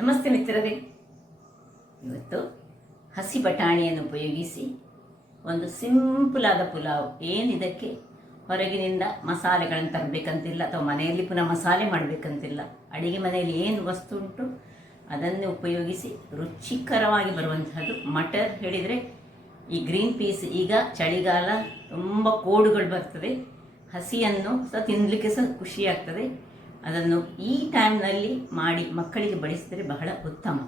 ನಮಸ್ತೆ ಮಿತ್ರರೇ, ಇವತ್ತು ಹಸಿ ಬಟಾಣಿಯನ್ನು ಉಪಯೋಗಿಸಿ ಒಂದು ಸಿಂಪಲ್ ಆದ ಪುಲಾವ್. ಏನಿದಕ್ಕೆ ಹೊರಗಿನಿಂದ ಮಸಾಲೆಗಳನ್ನು ತರಬೇಕಂತಿಲ್ಲ ಅಥವಾ ಮನೆಯಲ್ಲಿ ಪುನಃ ಮಸಾಲೆ ಮಾಡಬೇಕಂತಿಲ್ಲ. ಅಡಿಗೆ ಮನೆಯಲ್ಲಿ ಏನು ವಸ್ತು ಉಂಟು ಅದನ್ನೇ ಉಪಯೋಗಿಸಿ ರುಚಿಕರವಾಗಿ ಬರುವಂತಹದ್ದು. ಮಟರ್ ಹೇಳಿದರೆ ಈ ಗ್ರೀನ್ ಪೀಸ್, ಈಗ ಚಳಿಗಾಲ ತುಂಬ ಕೋಡುಗಳು ಬರ್ತದೆ, ಹಸಿಯನ್ನು ಸಹ ತಿನ್ನಲಿಕ್ಕೆ ಸಹ ಖುಷಿಯಾಗ್ತದೆ. ಅದನ್ನು ಈ ಟೈಮ್ನಲ್ಲಿ ಮಾಡಿ ಮಕ್ಕಳಿಗೆ ಬಡಿಸಿದರೆ ಬಹಳ ಉತ್ತಮ.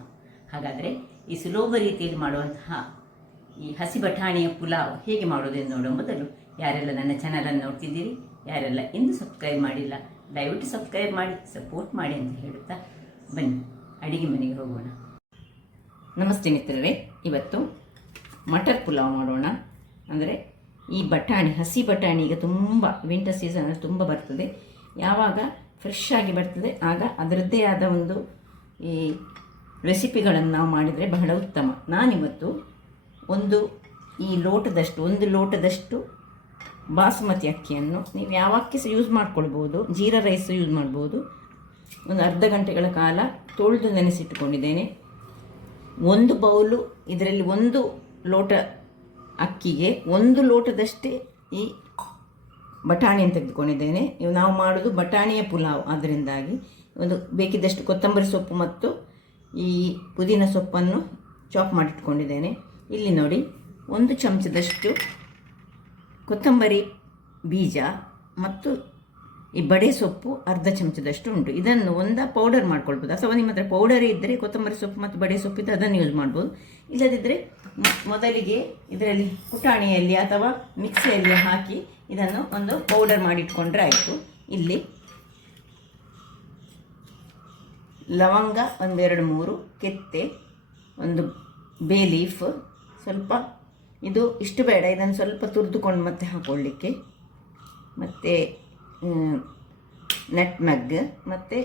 ಹಾಗಾದರೆ ಈ ಸುಲಭ ರೀತಿಯಲ್ಲಿ ಮಾಡುವಂತಹ ಈ ಹಸಿ ಬಟಾಣಿಯ ಪುಲಾವ್ ಹೇಗೆ ಮಾಡೋದೆಂದು ನೋಡುವ ಮೊದಲು, ಯಾರೆಲ್ಲ ನನ್ನ ಚಾನಲನ್ನು ನೋಡ್ತಿದ್ದೀರಿ, ಯಾರೆಲ್ಲ ಇನ್ನೂ ಸಬ್ಸ್ಕ್ರೈಬ್ ಮಾಡಿಲ್ಲ, ದಯವಿಟ್ಟು ಸಬ್ಸ್ಕ್ರೈಬ್ ಮಾಡಿ ಸಪೋರ್ಟ್ ಮಾಡಿ ಅಂತ ಹೇಳುತ್ತಾ ಬನ್ನಿ ಅಡಿಗೆ ಮನೆಗೆ ಹೋಗೋಣ. ನಮಸ್ತೆ ಮಿತ್ರರೇ, ಇವತ್ತು ಮಟರ್ ಪುಲಾವ್ ಮಾಡೋಣ. ಅಂದರೆ ಈ ಬಟಾಣಿ, ಹಸಿ ಬಟಾಣಿ ಈಗ ತುಂಬ ವಿಂಟರ್ ಸೀಸನಲ್ಲಿ ತುಂಬ ಬರ್ತದೆ. ಯಾವಾಗ ಫ್ರೆಶ್ ಆಗಿ ಬರ್ತದೆ ಆಗ ಅದರದ್ದೇ ಆದ ಒಂದು ಈ ರೆಸಿಪಿಗಳನ್ನು ನಾವು ಮಾಡಿದರೆ ಬಹಳ ಉತ್ತಮ. ನಾನಿವತ್ತು ಒಂದು ಲೋಟದಷ್ಟು ಬಾಸುಮತಿ ಅಕ್ಕಿಯನ್ನು, ನೀವು ಯಾವ ಅಕ್ಕಿ ಸಹ ಯೂಸ್ ಮಾಡ್ಕೊಳ್ಬೋದು, ಜೀರಾ ರೈಸ್ ಯೂಸ್ ಮಾಡ್ಬೋದು, ಒಂದು ಅರ್ಧ ಗಂಟೆಗಳ ಕಾಲ ತೊಳೆದು ನೆನೆಸಿಟ್ಟುಕೊಂಡಿದ್ದೇನೆ. ಒಂದು ಬೌಲು, ಇದರಲ್ಲಿ ಒಂದು ಲೋಟ ಅಕ್ಕಿಗೆ ಒಂದು ಲೋಟದಷ್ಟೇ ಈ ಬಟಾಣಿಯನ್ನು ತೆಗೆದುಕೊಂಡಿದ್ದೇನೆ. ನಾವು ಮಾಡೋದು ಬಟಾಣಿಯ ಪುಲಾವ್, ಅದರಿಂದಾಗಿ ಒಂದು ಬೇಕಿದ್ದಷ್ಟು ಕೊತ್ತಂಬರಿ ಸೊಪ್ಪು ಮತ್ತು ಈ ಪುದೀನ ಸೊಪ್ಪನ್ನು ಚಾಪ್ ಮಾಡಿಟ್ಕೊಂಡಿದ್ದೇನೆ. ಇಲ್ಲಿ ನೋಡಿ, ಒಂದು ಚಮಚದಷ್ಟು ಕೊತ್ತಂಬರಿ ಬೀಜ ಮತ್ತು ಈ ಬಡೆ ಸೊಪ್ಪು ಅರ್ಧ ಚಮಚದಷ್ಟು ಉಂಟು. ಇದನ್ನು ಪೌಡರ್ ಮಾಡ್ಕೊಳ್ಬೋದು, ಅಥವಾ ನಿಮ್ಮ ಹತ್ರ ಪೌಡರೇ ಇದ್ದರೆ ಕೊತ್ತಂಬರಿ ಸೊಪ್ಪು ಮತ್ತು ಬಡೆ ಸೊಪ್ಪಿದ್ದು ಅದನ್ನು ಯೂಸ್ ಮಾಡ್ಬೋದು. ಇಲ್ಲದಿದ್ದರೆ ಮೊದಲಿಗೆ ಇದರಲ್ಲಿ ಕುಟಾಣಿಯಲ್ಲಿ ಅಥವಾ ಮಿಕ್ಸಿಯಲ್ಲಿ ಹಾಕಿ ಇದನ್ನು ಒಂದು ಪೌಡರ್ ಮಾಡಿಟ್ಕೊಂಡ್ರೆ ಆಯಿತು. ಇಲ್ಲಿ ಲವಂಗ 1-2-3, ಕೆತ್ತೆ, ಒಂದು ಬೇ ಲೀಫ್, ಸ್ವಲ್ಪ ಇದು ಇಷ್ಟು ಬೇಡ, ಇದನ್ನು ಸ್ವಲ್ಪ ತುರಿದುಕೊಂಡು ಮತ್ತೆ ಹಾಕೊಳ್ಳಿಕ್ಕೆ, ಮತ್ತು ನಟ್ಮೆಗ್, ಮತ್ತು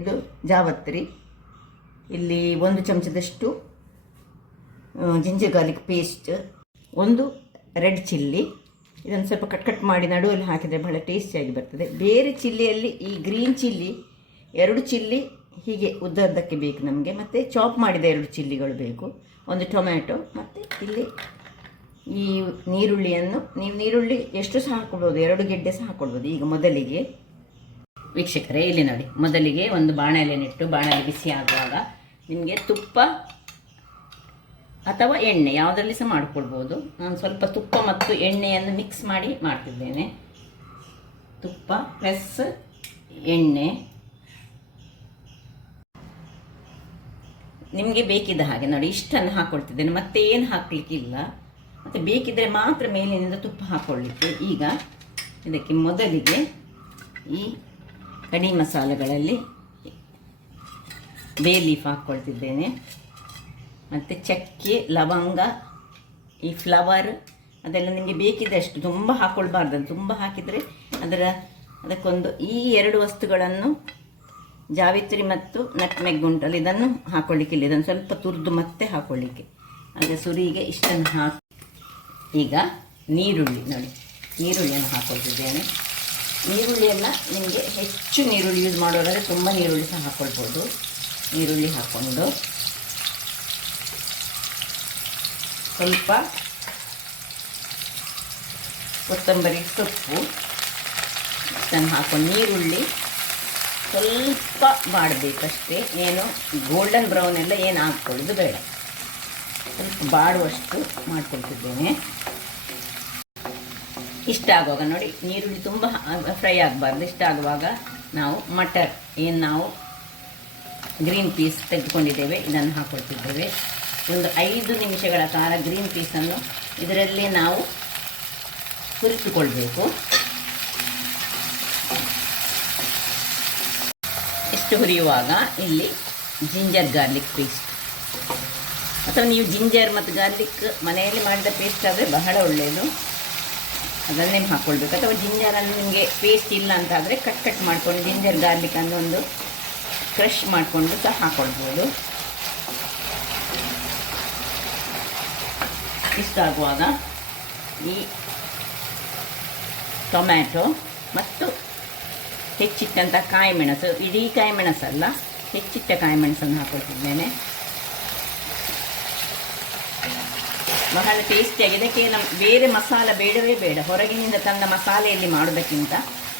ಇದು ಜಾವತ್ರಿ, ಇಲ್ಲಿ 1 ಚಮಚದಷ್ಟು ಜಿಂಜರ್ ಗಾರ್ಲಿಕ್ ಪೇಸ್ಟ್, ಒಂದು ರೆಡ್ ಚಿಲ್ಲಿ, ಇದನ್ನು ಸ್ವಲ್ಪ ಕಟ್ ಮಾಡಿ ನಡುವಲ್ಲಿ ಹಾಕಿದರೆ ಬಹಳ ಟೇಸ್ಟಿಯಾಗಿ ಬರ್ತದೆ. ಬೇರೆ ಚಿಲ್ಲಿಯಲ್ಲಿ ಈ ಗ್ರೀನ್ ಚಿಲ್ಲಿ 2 ಚಿಲ್ಲಿ ಹೀಗೆ ಉದ್ದಕ್ಕೆ ಬೇಕು ನಮಗೆ, ಮತ್ತು ಚಾಪ್ ಮಾಡಿದ 2 ಚಿಲ್ಲಿಗಳು ಬೇಕು, ಒಂದು ಟೊಮ್ಯಾಟೊ, ಮತ್ತು ಇಲ್ಲಿ ಈ ನೀರುಳ್ಳಿಯನ್ನು, ನೀವು ನೀರುಳ್ಳಿ ಎಷ್ಟು ಸಹ ಹಾಕ್ಕೊಳ್ಬೋದು, 2 ಗೆಡ್ಡೆ ಸಹ ಹಾಕ್ಕೊಳ್ಬೋದು. ಈಗ ಮೊದಲಿಗೆ ವೀಕ್ಷಕರೇ, ಇಲ್ಲಿ ನೋಡಿ, ಮೊದಲಿಗೆ ಒಂದು ಬಾಣಲೆನಿಟ್ಟು ಬಾಣಲೆ ಬಿಸಿ ಆಗುವಾಗ ನಿಮಗೆ ತುಪ್ಪ ಅಥವಾ ಎಣ್ಣೆ ಯಾವುದರಲ್ಲಿ ಸಹ ಮಾಡಿಕೊಳ್ಬೋದು. ನಾನು ಸ್ವಲ್ಪ ತುಪ್ಪ ಮತ್ತು ಎಣ್ಣೆಯನ್ನು ಮಿಕ್ಸ್ ಮಾಡಿ ಮಾಡ್ತಿದ್ದೇನೆ. ತುಪ್ಪ ಪ್ಲಸ್ ಎಣ್ಣೆ, ನಿಮಗೆ ಬೇಕಿದ್ದ ಹಾಗೆ ನೋಡಿ ಇಷ್ಟನ್ನು ಹಾಕ್ಕೊಳ್ತಿದ್ದೇನೆ, ಮತ್ತೆ ಏನು ಹಾಕಲಿಕ್ಕಿಲ್ಲ. ಮತ್ತು ಬೇಕಿದ್ದರೆ ಮಾತ್ರ ಮೇಲಿನಿಂದ ತುಪ್ಪ ಹಾಕ್ಕೊಳ್ಳಿಕ್ಕೆ. ಈಗ ಇದಕ್ಕೆ ಮೊದಲಿಗೆ ಈ ಕಡಿ ಮಸಾಲೆಗಳಲ್ಲಿ ಬೇ ಲೀಫ್ ಹಾಕ್ಕೊಳ್ತಿದ್ದೇನೆ, ಮತ್ತು ಚಕ್ಕೆ, ಲವಂಗ, ಈ ಫ್ಲವರ್ ಅದೆಲ್ಲ ನಿಮಗೆ ಬೇಕಿದ್ದಷ್ಟು, ತುಂಬ ಹಾಕ್ಕೊಳ್ಬಾರ್ದು. ತುಂಬ ಹಾಕಿದರೆ ಅದಕ್ಕೊಂದು ಈ 2 ವಸ್ತುಗಳನ್ನು, ಜಾವಿತ್ರಿ ಮತ್ತು ನಟ್ಮೆಗ್ ಉಂಟಲ್ಲ, ಇದನ್ನು ಹಾಕ್ಕೊಳ್ಳಿಕ್ಕಿಲ್ಲ, ಇದನ್ನು ಸ್ವಲ್ಪ ತುರಿದು ಮತ್ತೆ ಹಾಕ್ಕೊಳ್ಳಿಕ್ಕೆ. ಹಾಗೆ ಸುರಿಗೆ ಇಷ್ಟನ್ನು ಹಾಕಿ ಈಗ ನೀರುಳ್ಳಿ ನೋಡಿ, ನೀರುಳ್ಳಿಯನ್ನು ಹಾಕ್ಕೊಳ್ತಿದ್ದೇನೆ. ನೀರುಳ್ಳಿಯನ್ನು ನಿಮಗೆ ಹೆಚ್ಚು ನೀರುಳ್ಳಿ ಯೂಸ್ ಮಾಡೋದಾದರೆ ತುಂಬ ನೀರುಳ್ಳಿ ಸಹ ಹಾಕ್ಕೊಳ್ಬೋದು. ನೀರುಳ್ಳಿ ಹಾಕ್ಕೊಂಡು ಸ್ವಲ್ಪ ಕೊತ್ತಂಬರಿ ಸೊಪ್ಪು ಇದನ್ನು ಹಾಕೊಂಡು ನೀರುಳ್ಳಿ ಸ್ವಲ್ಪ ಮಾಡಬೇಕಷ್ಟೇ, ಏನು ಗೋಲ್ಡನ್ ಬ್ರೌನ್ ಎಲ್ಲ ಏನು ಹಾಕ್ಕೊಳ್ಳೋದು ಬೇಡ, ಸ್ವಲ್ಪ ಬಾಡುವಷ್ಟು ಮಾಡ್ಕೊಳ್ತಿದ್ದೇನೆ. ಇಷ್ಟ ಆಗುವಾಗ ನೋಡಿ, ನೀರುಳ್ಳಿ ತುಂಬ ಫ್ರೈ ಆಗಬಾರ್ದು. ಇಷ್ಟ ಆಗುವಾಗ ನಾವು ಮಟರ್, ಏನು ನಾವು ಗ್ರೀನ್ ಪೀಸ್ ತೆಗೆದುಕೊಂಡಿದ್ದೇವೆ, ಇದನ್ನು ಹಾಕ್ಕೊಳ್ತಿದ್ದೇವೆ. ಒಂದು 5 ನಿಮಿಷಗಳ ಕಾಲ ಗ್ರೀನ್ ಪೀಸನ್ನು ಇದರಲ್ಲೇ ನಾವು ಹುರಿಸಿಕೊಳ್ಬೇಕು. ಇಷ್ಟು ಹುರಿಯುವಾಗ ಇಲ್ಲಿ ಜಿಂಜರ್ ಗಾರ್ಲಿಕ್ ಪೇಸ್ಟ್, ಅಥವಾ ನೀವು ಜಿಂಜರ್ ಮತ್ತು ಗಾರ್ಲಿಕ್ ಮನೆಯಲ್ಲಿ ಮಾಡಿದ ಪೇಸ್ಟ್ ಆದರೆ ಬಹಳ ಒಳ್ಳೆಯದು, ಅದನ್ನೇ ಹಾಕ್ಕೊಳ್ಬೇಕು. ಅಥವಾ ಜಿಂಜರನ್ನು ನಿಮಗೆ ಪೇಸ್ಟ್ ಇಲ್ಲ ಅಂತಾದರೆ ಕಟ್ ಮಾಡ್ಕೊಂಡು ಜಿಂಜರ್ ಗಾರ್ಲಿಕ್ಕನ್ನು ಒಂದು ಕ್ರಷ್ ಮಾಡಿಕೊಂಡು ಸಹ ಹಾಕ್ಕೊಳ್ಬೋದು. ಇಷ್ಟ ಆಗುವಾಗ ಈ ಟೊಮ್ಯಾಟೊ ಮತ್ತು ಹೆಚ್ಚಿಟ್ಟಂಥ ಕಾಯಿ ಮೆಣಸು, ಇಡೀ ಕಾಯಿ ಮೆಣಸಲ್ಲ, ಹೆಚ್ಚಿಟ್ಟ ಕಾಯಿಮೆಣಸನ್ನು ಹಾಕೊಳ್ತಿದ್ದೇನೆ. ಬಹಳ ಟೇಸ್ಟಿಯಾಗಿ. ಇದಕ್ಕೆ ಬೇರೆ ಮಸಾಲೆ ಬೇಡವೇ ಬೇಡ. ಹೊರಗಿನಿಂದ ತಂದ ಮಸಾಲೆಯಲ್ಲಿ ಮಾಡೋದಕ್ಕಿಂತ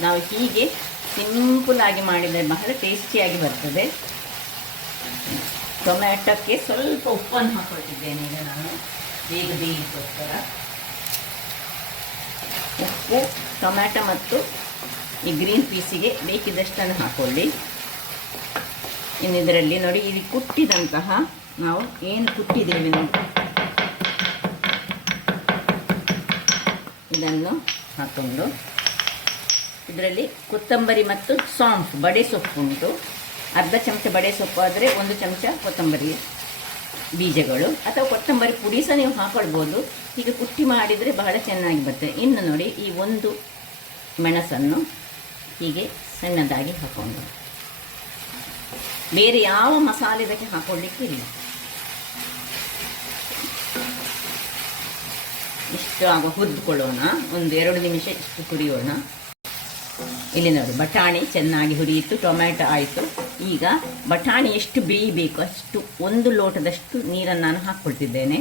ನಾವು ಹೀಗೆ ಸಿಂಪಲಾಗಿ ಮಾಡಿದರೆ ಬಹಳ ಟೇಸ್ಟಿಯಾಗಿ ಬರ್ತದೆ. ಟೊಮ್ಯಾಟೋಕ್ಕೆ ಸ್ವಲ್ಪ ಉಪ್ಪನ್ನು ಹಾಕೊಳ್ತಿದ್ದೇನೆ ಈಗ ನಾನು ಬೇಗ ಬೇಯಿಸೋಸ್ಕರ. ಉಪ್ಪು, ಟೊಮ್ಯಾಟೊ ಮತ್ತು ಈ ಗ್ರೀನ್ ಪೀಸಿಗೆ ಬೇಕಿದ್ದಷ್ಟನ್ನು ಹಾಕೊಳ್ಳಿ. ಇನ್ನು ಇದರಲ್ಲಿ ನೋಡಿ, ಇಲ್ಲಿ ಕುಟ್ಟಿದಂತಹ ನಾವು ಏನು ಕುಟ್ಟಿದ್ದೇವೆ ನೋಡಿ ಇದನ್ನು ಹಾಕ್ಕೊಂಡು ಇದರಲ್ಲಿ ಕೊತ್ತಂಬರಿ ಮತ್ತು ಸಾಂಫ್ ಬಡೆ ಸೊಪ್ಪು ಉಂಟು. ಅರ್ಧ ಚಮಚ ಬಡೆ ಸೊಪ್ಪು ಆದರೆ 1 ಚಮಚ ಕೊತ್ತಂಬರಿ ಬೀಜಗಳು, ಅಥವಾ ಕೊತ್ತಂಬರಿ ಪುಡಿ ಸಹ ನೀವು ಹಾಕೊಳ್ಬೋದು. ಹೀಗೆ ಕುಟ್ಟಿ ಮಾಡಿದರೆ ಬಹಳ ಚೆನ್ನಾಗಿ ಬರ್ತದೆ. ಇನ್ನು ನೋಡಿ, ಈ ಒಂದು ಮೆಣಸನ್ನು ಹೀಗೆ ಸಣ್ಣದಾಗಿ ಹಾಕೊಂಡು, ಬೇರೆ ಯಾವ ಮಸಾಲೆ ಇದಕ್ಕೆ ಹಾಕೊಳ್ಳಿಕ್ಕೆ ಇಲ್ಲ. ಇಷ್ಟು ಆಗ ಹುರಿದುಕೊಳ್ಳೋಣ. 1-2 ನಿಮಿಷ ಇಷ್ಟು ಹುರಿಯೋಣ. ಇಲ್ಲಿ ನೋಡಿ, ಬಟಾಣಿ ಚೆನ್ನಾಗಿ ಹುರಿಯಿತು, ಟೊಮ್ಯಾಟೊ ಆಯಿತು. ಈಗ ಬಟಾಣಿ ಎಷ್ಟು ಬೇಯಬೇಕು ಅಷ್ಟು 1 ಲೋಟದಷ್ಟು ನೀರನ್ನು ನಾನು ಹಾಕ್ಕೊಳ್ತಿದ್ದೇನೆ.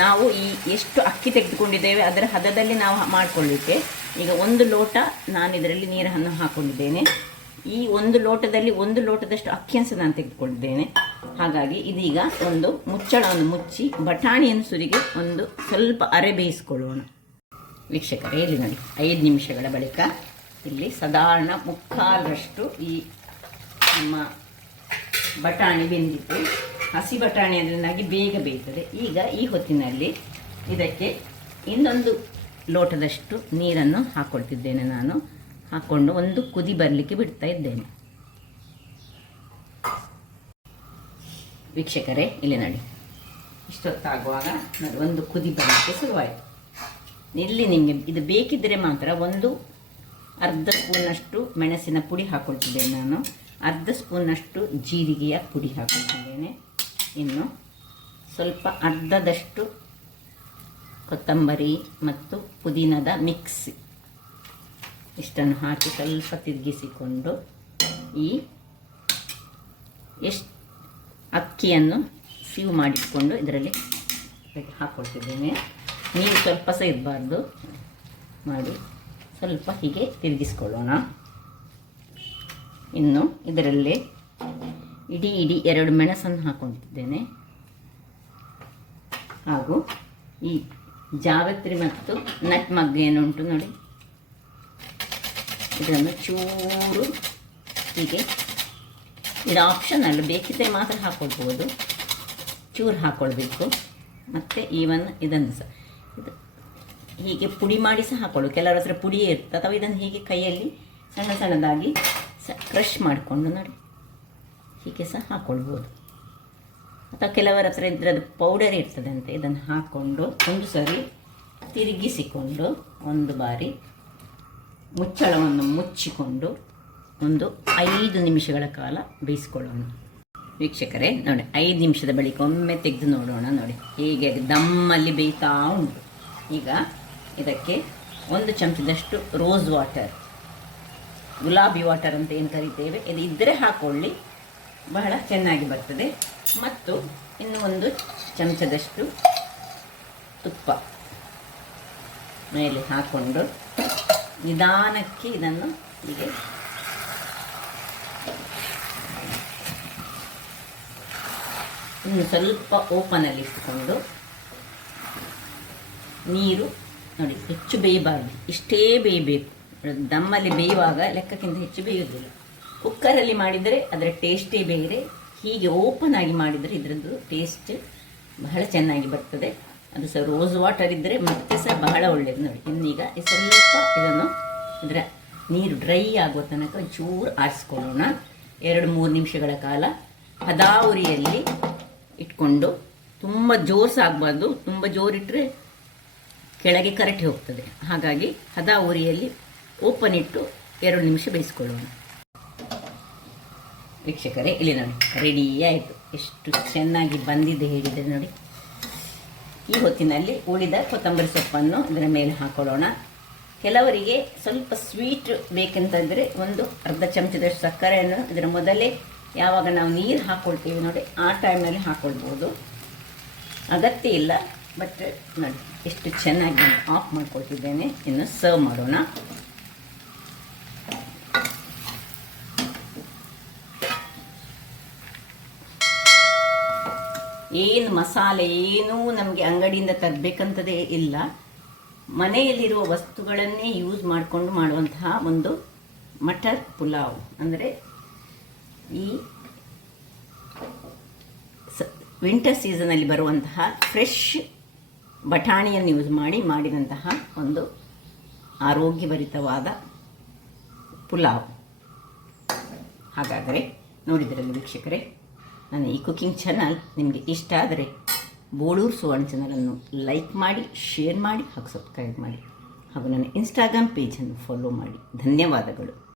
ನಾವು ಈ ಎಷ್ಟು ಅಕ್ಕಿ ತೆಗೆದುಕೊಂಡಿದ್ದೇವೆ ಅದರ ಹದದಲ್ಲಿ ನಾವು ಮಾಡಿಕೊಳ್ಳಿಕ್ಕೆ ಈಗ 1 ಲೋಟ ನಾನು ಇದರಲ್ಲಿ ನೀರನ್ನು ಹಾಕ್ಕೊಂಡಿದ್ದೇನೆ. ಈ 1 ಲೋಟದಲ್ಲಿ 1 ಲೋಟದಷ್ಟು ಅಕ್ಕಿಯನ್ನು ಸಹ ನಾನು ತೆಗೆದುಕೊಂಡಿದ್ದೇನೆ. ಹಾಗಾಗಿ ಇದೀಗ ಒಂದು ಮುಚ್ಚಳವನ್ನು ಮುಚ್ಚಿ ಬಟಾಣಿಯನ್ನು ಸುರಿಗೆ ಒಂದು ಸ್ವಲ್ಪ ಅರೆ ಬೇಯಿಸ್ಕೊಳ್ಳೋಣ. ವೀಕ್ಷಕರೇ, ಇಲ್ಲಿ ನೋಡಿ, 5 ನಿಮಿಷಗಳ ಬಳಿಕ ಇಲ್ಲಿ ಸಾಧಾರಣ 1/4ರಷ್ಟು ಈ ನಮ್ಮ ಬಟಾಣಿ ಬೆಂದಿತ್ತು. ಹಸಿ ಬಟಾಣಿ ಅದರಿಂದಾಗಿ ಬೇಗ ಬೇಯ್ತದೆ. ಈಗ ಈ ಹೊತ್ತಿನಲ್ಲಿ ಇದಕ್ಕೆ ಇನ್ನೊಂದು ಲೋಟದಷ್ಟು ನೀರನ್ನು ಹಾಕ್ಕೊಳ್ತಿದ್ದೇನೆ ನಾನು. ಹಾಕ್ಕೊಂಡು ಒಂದು ಕುದಿ ಬರಲಿಕ್ಕೆ ಬಿಡ್ತಾ ಇದ್ದೇನೆ. ವೀಕ್ಷಕರೇ, ಇಲ್ಲಿ ನೋಡಿ, ಇಷ್ಟೊತ್ತಾಗುವಾಗ ನೋಡಿ ಒಂದು ಕುದಿ ಬರಲಿಕ್ಕೆ ಶುರುವಾಯಿತು. ಇಲ್ಲಿ ನಿಮಗೆ ಇದು ಬೇಕಿದ್ದರೆ ಮಾತ್ರ ಒಂದು ಅರ್ಧ ಸ್ಪೂನಷ್ಟು ಮೆಣಸಿನ ಪುಡಿ ಹಾಕ್ಕೊಳ್ತಿದ್ದೇನೆ ನಾನು. ಅರ್ಧ ಸ್ಪೂನಷ್ಟು ಜೀರಿಗೆಯ ಪುಡಿ ಹಾಕ್ಕೊಳ್ತಿದ್ದೇನೆ. ಇನ್ನು ಸ್ವಲ್ಪ ಅರ್ಧದಷ್ಟು ಕೊತ್ತಂಬರಿ ಮತ್ತು ಪುದೀನದ ಮಿಕ್ಸ್ ಇಷ್ಟನ್ನು ಹಾಕಿ ಸ್ವಲ್ಪ ತಿರುಗಿಸಿಕೊಂಡು ಈ ಎಷ್ಟು ಅಕ್ಕಿಯನ್ನು ಸೀವ್ ಮಾಡಿಟ್ಕೊಂಡು ಇದರಲ್ಲಿ ಹಾಕ್ಕೊಳ್ತಿದ್ದೇನೆ. ನೀರು ಸ್ವಲ್ಪ ಸಹ ಇರಬಾರ್ದು ಮಾಡಿ ಸ್ವಲ್ಪ ಹೀಗೆ ತಿರುಗಿಸ್ಕೊಳ್ಳೋಣ. ಇನ್ನು ಇದರಲ್ಲಿ ಇಡೀ 2 ಮೆಣಸನ್ನು ಹಾಕ್ಕೊಳ್ತಿದ್ದೇನೆ. ಹಾಗೂ ಈ ಜಾವತ್ರಿ ಮತ್ತು ನಟ್ಮಗ್ ಏನುಂಟು ನೋಡಿ, ಇದನ್ನು ಚೂರು ಹೀಗೆ, ಇದು ಆಪ್ಷನಲ್, ಬೇಕಿದ್ದರೆ ಮಾತ್ರ ಹಾಕ್ಕೊಳ್ಬೋದು. ಚೂರು ಹಾಕ್ಕೊಳ್ಬೇಕು. ಮತ್ತು ಈವನ್ ಇದನ್ನು ಸಹ ಇದು ಹೀಗೆ ಪುಡಿ ಮಾಡಿ ಸಹ ಹಾಕ್ಕೊಳ್ಳು. ಕೆಲವರ ಹತ್ರ ಪುಡಿಯೇ ಇರ್ತದೆ, ಅಥವಾ ಇದನ್ನು ಹೀಗೆ ಕೈಯಲ್ಲಿ ಸಣ್ಣ ಸಣ್ಣದಾಗಿ ಕ್ರಷ್ ಮಾಡಿಕೊಂಡು ನೋಡಿ ಹೀಗೆ ಸಹ ಹಾಕ್ಕೊಳ್ಬೋದು. ಅಥವಾ ಕೆಲವರ ಹತ್ರ ಇದ್ರದ್ದು ಪೌಡರ್ ಇರ್ತದೆ ಅಂತ ಇದನ್ನು ಹಾಕ್ಕೊಂಡು ಒಂದು ಸರಿ ತಿರುಗಿಸಿಕೊಂಡು ಒಂದು ಬಾರಿ ಮುಚ್ಚಳವನ್ನು ಮುಚ್ಚಿಕೊಂಡು ಒಂದು 5 ನಿಮಿಷಗಳ ಕಾಲ ಬೇಯಿಸ್ಕೊಳ್ಳೋಣ. ವೀಕ್ಷಕರೇ ನೋಡಿ, 5 ನಿಮಿಷದ ಬಳಿಕ ಒಮ್ಮೆ ತೆಗೆದು ನೋಡೋಣ. ನೋಡಿ ಹೇಗೆ ದಮ್ಮಲ್ಲಿ ಬೇಯ್ತಾ ಉಂಟು. ಈಗ ಇದಕ್ಕೆ 1 ಚಮಚದಷ್ಟು ರೋಸ್ ವಾಟರ್, ಗುಲಾಬಿ ವಾಟರ್ ಅಂತ ಏನು ಕರಿತೇವೆ, ಇದು ಇದ್ದರೆ ಹಾಕ್ಕೊಳ್ಳಿ, ಬಹಳ ಚೆನ್ನಾಗಿ ಬರ್ತದೆ. ಮತ್ತು ಇನ್ನು 1 ಚಮಚದಷ್ಟು ತುಪ್ಪ ಮೇಲೆ ಹಾಕ್ಕೊಂಡು ನಿಧಾನಕ್ಕೆ ಇದನ್ನು ಹೀಗೆ ಇನ್ನು ಸ್ವಲ್ಪ ಓಪನಲ್ಲಿ ಇಟ್ಟುಕೊಂಡು, ನೀರು ನೋಡಿ ಹೆಚ್ಚು ಬೇಯಬಾರ್ದು, ಇಷ್ಟೇ ಬೇಯಬೇಕು. ದಮ್ಮಲ್ಲಿ ಬೇಯುವಾಗ ಲೆಕ್ಕಕ್ಕಿಂತ ಹೆಚ್ಚು ಬೇಯುವುದಿಲ್ಲ. ಕುಕ್ಕರಲ್ಲಿ ಮಾಡಿದರೆ ಅದರ ಟೇಸ್ಟೇ ಬೇರೆ. ಹೀಗೆ ಓಪನ್ ಆಗಿ ಮಾಡಿದರೆ ಇದರದ್ದು ಟೇಸ್ಟ್ ಬಹಳ ಚೆನ್ನಾಗಿ ಬರ್ತದೆ. ಅದು ಸಹ ರೋಸ್ ವಾಟರ್ ಇದ್ದರೆ ಮತ್ತೆ ಸಹ ಬಹಳ ಒಳ್ಳೆಯದು. ನೋಡಿ ಇನ್ನೀಗ ಸ್ವಲ್ಪ ಇದನ್ನು ಇದರ ನೀರು ಡ್ರೈ ಆಗುವ ತನಕ ಚೂರು ಆರಿಸ್ಕೊಳ್ಳೋಣ. 2-3 ನಿಮಿಷಗಳ ಕಾಲ ಹದಾ ಉರಿಯಲ್ಲಿ ಇಟ್ಕೊಂಡು, ತುಂಬ ಜೋರು ಸಹ ಆಗಬಾರ್ದು, ತುಂಬ ಜೋರಿಟ್ಟರೆ ಕೆಳಗೆ ಕರಟಿ ಹೋಗ್ತದೆ. ಹಾಗಾಗಿ ಹದಾ ಉರಿಯಲ್ಲಿ ಓಪನ್ ಇಟ್ಟು 2 ನಿಮಿಷ ಬೇಯಿಸ್ಕೊಳ್ಳೋಣ. ವೀಕ್ಷಕರೇ, ಇಲ್ಲಿ ನೋಡಿ ರೆಡಿ ಆಯಿತು. ಎಷ್ಟು ಚೆನ್ನಾಗಿ ಬಂದಿದೆ ಹೇಳಿದರೆ ನೋಡಿ. ಈ ಹೊತ್ತಿನಲ್ಲಿ ಉಳಿದ ಕೊತ್ತಂಬರಿ ಸೊಪ್ಪನ್ನು ಇದರ ಮೇಲೆ ಹಾಕೊಳ್ಳೋಣ. ಕೆಲವರಿಗೆ ಸ್ವಲ್ಪ ಸ್ವೀಟ್ ಬೇಕೆಂತಂದರೆ ಒಂದು ಅರ್ಧ ಚಮಚದಷ್ಟು ಸಕ್ಕರೆಯನ್ನು ಇದರ ಮೊದಲೇ ಯಾವಾಗ ನಾವು ನೀರು ಹಾಕ್ಕೊಳ್ತೀವಿ ನೋಡಿ ಆ ಟೈಮ್ನಲ್ಲಿ ಹಾಕ್ಕೊಳ್ಬೋದು, ಅಗತ್ಯ ಇಲ್ಲ. ಬಟ್ ನೋಡಿ ಎಷ್ಟು ಚೆನ್ನಾಗಿ ನಾನು ಆಫ್ ಮಾಡ್ಕೊಳ್ತಿದ್ದೇನೆ. ಇನ್ನು ಸರ್ವ್ ಮಾಡೋಣ. ಏನು ಮಸಾಲೆ ಏನೂ ನಮಗೆ ಅಂಗಡಿಯಿಂದ ತರಬೇಕಂತದೇ ಇಲ್ಲ. ಮನೆಯಲ್ಲಿರುವ ವಸ್ತುಗಳನ್ನೇ ಯೂಸ್ ಮಾಡಿಕೊಂಡು ಮಾಡುವಂತಹ ಒಂದು ಮಟರ್ ಪುಲಾವ್. ಅಂದರೆ ಈ ವಿಂಟರ್ ಸೀಸನಲ್ಲಿ ಬರುವಂತಹ ಫ್ರೆಶ್ ಬಟಾಣಿಯನ್ನು ಯೂಸ್ ಮಾಡಿ ಮಾಡಿದಂತಹ ಒಂದು ಆರೋಗ್ಯಭರಿತವಾದ ಪುಲಾವ್. ಹಾಗಾದರೆ ನೋಡಿದ್ರಲ್ಲಿ ವೀಕ್ಷಕರೇ, ನನ್ನ ಈ ಕುಕಿಂಗ್ ಚಾನಲ್ ನಿಮಗೆ ಇಷ್ಟ ಆದರೆ ಬೋಳೂರು ಸುವರ್ಣ ಚಾನಲನ್ನು ಲೈಕ್ ಮಾಡಿ, ಶೇರ್ ಮಾಡಿ ಹಾಗೂ ಸಬ್ಸ್ಕ್ರೈಬ್ ಮಾಡಿ ಹಾಗೂ ನನ್ನ ಇನ್ಸ್ಟಾಗ್ರಾಮ್ ಪೇಜನ್ನು ಫಾಲೋ ಮಾಡಿ. ಧನ್ಯವಾದಗಳು.